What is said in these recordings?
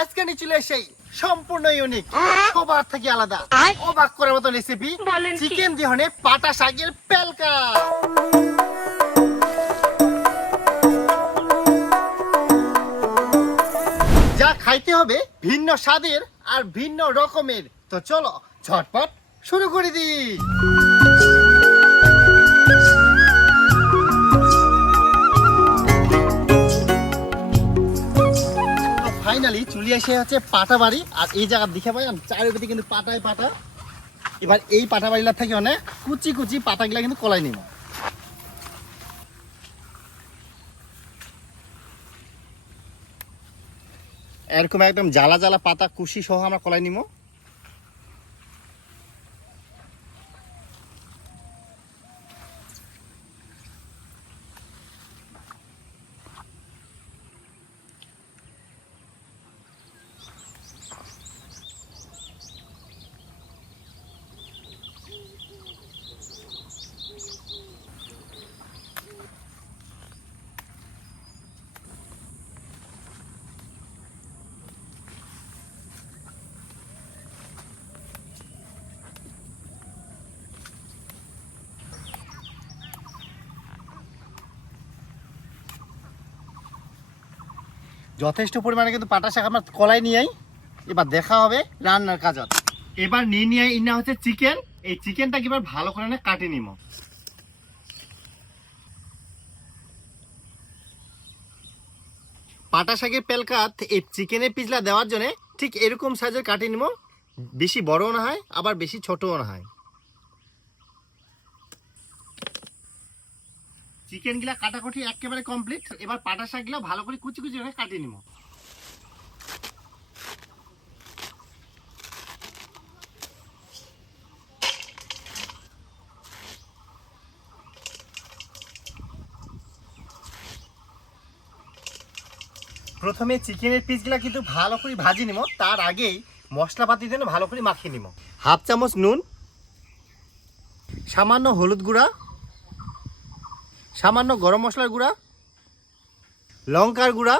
আজকে নিয়ে চলে সেই সম্পূর্ণ ইউনিক সবার থেকে আলাদা অবাক করার মতো রেসিপি চিকেন দিয়ে পাটা শাকের পেলকা। যা খাইতে হবে ভিন্ন স্বাদের আর ভিন্ন রকমের। তো চলো ঝটপট শুরু করে দিই। ফাইনালি চলে এসে হচ্ছে পাটা বাড়ি। আর এই জায়গা দেখে পাই চারিদিকে কিন্তু পাটায় পাটা। এবার এই পাটা বাড়িটা থেকে অনেক কুচি কুচি পাতাগুলা কিন্তু কলাই নিব। এরকম একদম জ্বালা জ্বালা পাতা কুশি সহ আমরা কলাই নিব। যথেষ্ট পরিমাণে কিন্তু পাটা শাক আমরা কলাই নিয়েই এবার দেখা হবে রান্নার কাজ। এবার নিয়ে ইনা হচ্ছে চিকেন। এই চিকেনটাকে এবার ভালো করে কাটে নিব। পাটা শাকের পেলকাত এই চিকেনের পিছলা দেওয়ার জন্য ঠিক এরকম সাইজের কাটে নিব। বেশি বড়ও না হয় আবার বেশি ছোটও না হয়। চিকেন গুলা কাটাকুটি একেবারে কমপ্লিট। এবার পাটা শাক গুলা ভালো করে কুচি কুচি করে কাটিয়ে নিব। প্রথমে চিকেনের পিসগুলা কিন্তু ভালো করে ভাজি নিব। তার আগেই মশলাপাতি যেন ভালো করে মাখিয়ে নিব। হাফ চামচ নুন, সামান্য হলুদ গুঁড়া, সামান্য গরম মশলার গুঁড়া, লঙ্কার গুঁড়া,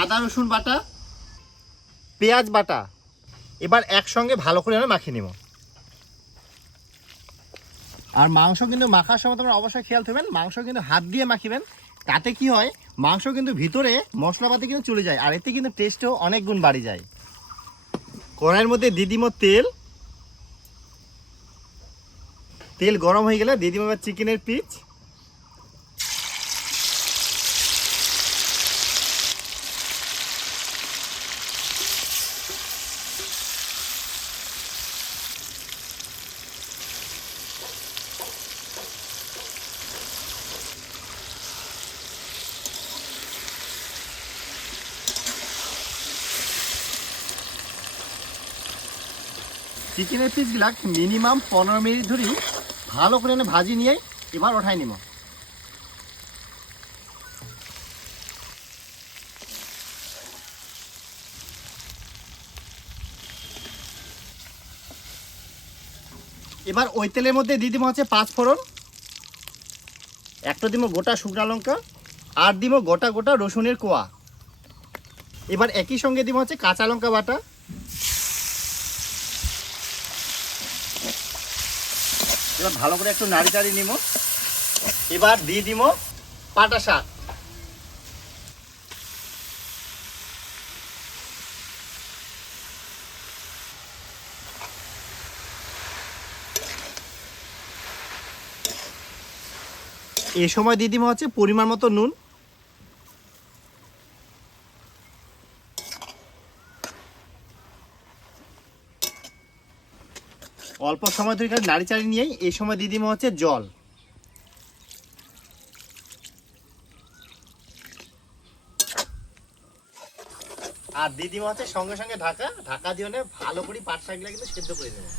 আদা রসুন বাটা, পেঁয়াজ বাটা। এবার একসঙ্গে ভালো করে মাখিয়ে নিব। আর মাংস কিন্তু মাখার সময় তোমরা অবশ্যই খেয়াল থাকবেন, মাংস কিন্তু হাত দিয়ে মাখিবেন। তাতে কি হয়, মাংস কিন্তু ভিতরে মশলাপাতি কিন্তু চলে যায় আর এতে কিন্তু টেস্টও অনেক গুণ বাড়ি যায়। কড়াইয়ের মধ্যে দিয়ে দিব তেল। তেল গরম হয়ে গেলে দিয়ে দিব এবার চিকেনের পিস। চিকেনের পিসগুলা মিনিমাম 15 মিনিট ধরে ভালো করে ভাজি নিয়ে এবার ওঠাই নিব। এবার ওই তেলের মধ্যে দিয়ে দিব হচ্ছে 5 ফোড়ন, একটা দিব গোটা শুকনো লঙ্কা, আর দিব গোটা গোটা রসুনের কোয়া। এবার একই সঙ্গে দিব হচ্ছে কাঁচা লঙ্কা বাটা। এবার ভালো করে একটু নাড়ি চাড়ি নিব। এবার দিয়ে দিব পাটা শাক। এই সময় দিয়ে দিব হচ্ছে পরিমাণ মতো নুন। অল্প সময় ধরে নাড়ি চাড়ি নিয়ে এই সময় দিয়ে দিব হচ্ছে জল। আর দিয়ে দিব হচ্ছে সঙ্গে সঙ্গে ঢাকা দিয়ে ভালো করে পাট শাকগুলা কিন্তু সেদ্ধ করে দেবো।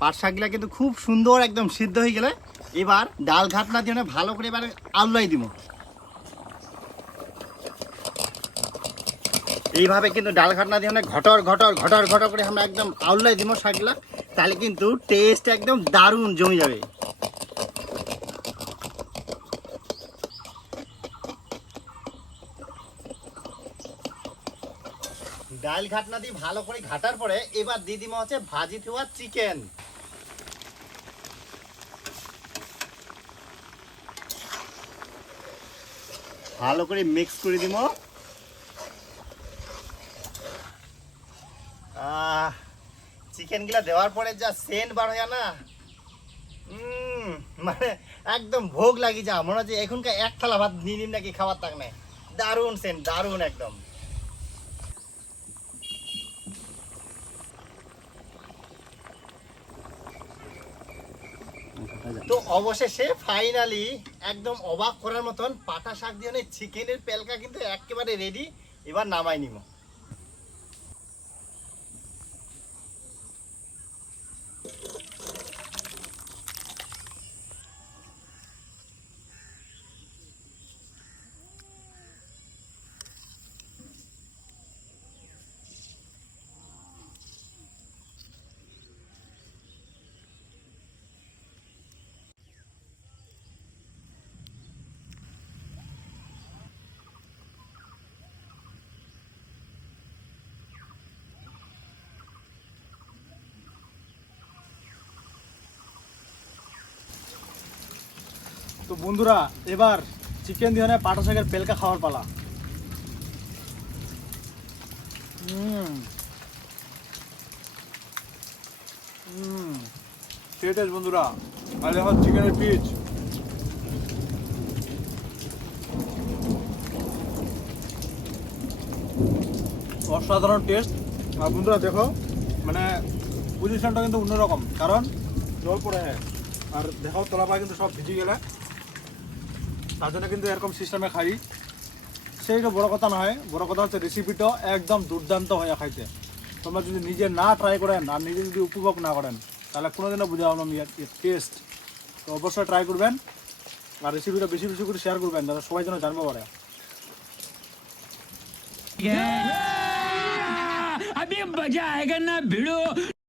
পাট শাকগুলা কিন্তু খুব সুন্দর একদম সিদ্ধ হয়ে গেলে এবার ডাল ঘাটনা দিয়ে ভালো করে এবার আলুলাই দিব। এইভাবে কিন্তু ডাল ঘাটনা দিয়ে মানে ঘটর ঘটর ঘটর ঘটর করে আমরা একদম আউলাই দিব শাকগুলা, তাহলে কিন্তু টেস্ট একদম দারুণ জমে যাবে। ডাল ঘাটনা দিয়ে ভালো করে ঘাটার পরে এবার দিদিমা হচ্ছে ভাজি থোয়া চিকেন। ভালো করে মিক্স করে দিব। চিকেন গুলা দেওয়ার পরে যা সেন্ট বার হয় না, মানে একদম ভোগ লাগি যা, মনে হচ্ছে এখনকার এক থালা ভাত নিয়ে নিম নাকি খাবার তাক নাই। দারুণ সেন্ট, দারুণ একদম। তো অবশেষে ফাইনালি একদম অবাক করার মতন পাটা শাক দিয়ে চিকেনের পেলকা কিন্তু একেবারে রেডি। এবার নামাই নিব। তো বন্ধুরা, এবার চিকেন দিয়ে পাটা শাকের পেলকা খাওয়ার পালা। সেটাই বন্ধুরা, আর এখন চিকেনের পিচ। অসাধারণ টেস্ট। আর বন্ধুরা দেখো, মানে পজিশনটা কিন্তু অন্যরকম, কারণ জল পড়ে হ্যাঁ, আর দেখো তলাপা কিন্তু সব ভিজে গেলে, তার জন্য কিন্তু এরকম সিস্টেমে খাই। সেইটা বড় কথা নয়, বড় কথা হচ্ছে রেসিপিটা একদম দুর্দান্ত হয়ে খাইতে। তোমরা যদি নিজে না ট্রাই করেন আর নিজে যদি উপভোগ না করেন, তাহলে কোনোদিনও বুঝা হলো টেস্ট। তো অবশ্যই ট্রাই করবেন, আর রেসিপিটা বেশি বেশি করে শেয়ার করবেন, যাতে সবাই যেন জানতে পারে। अभी मजा आएगा ना भिड़ो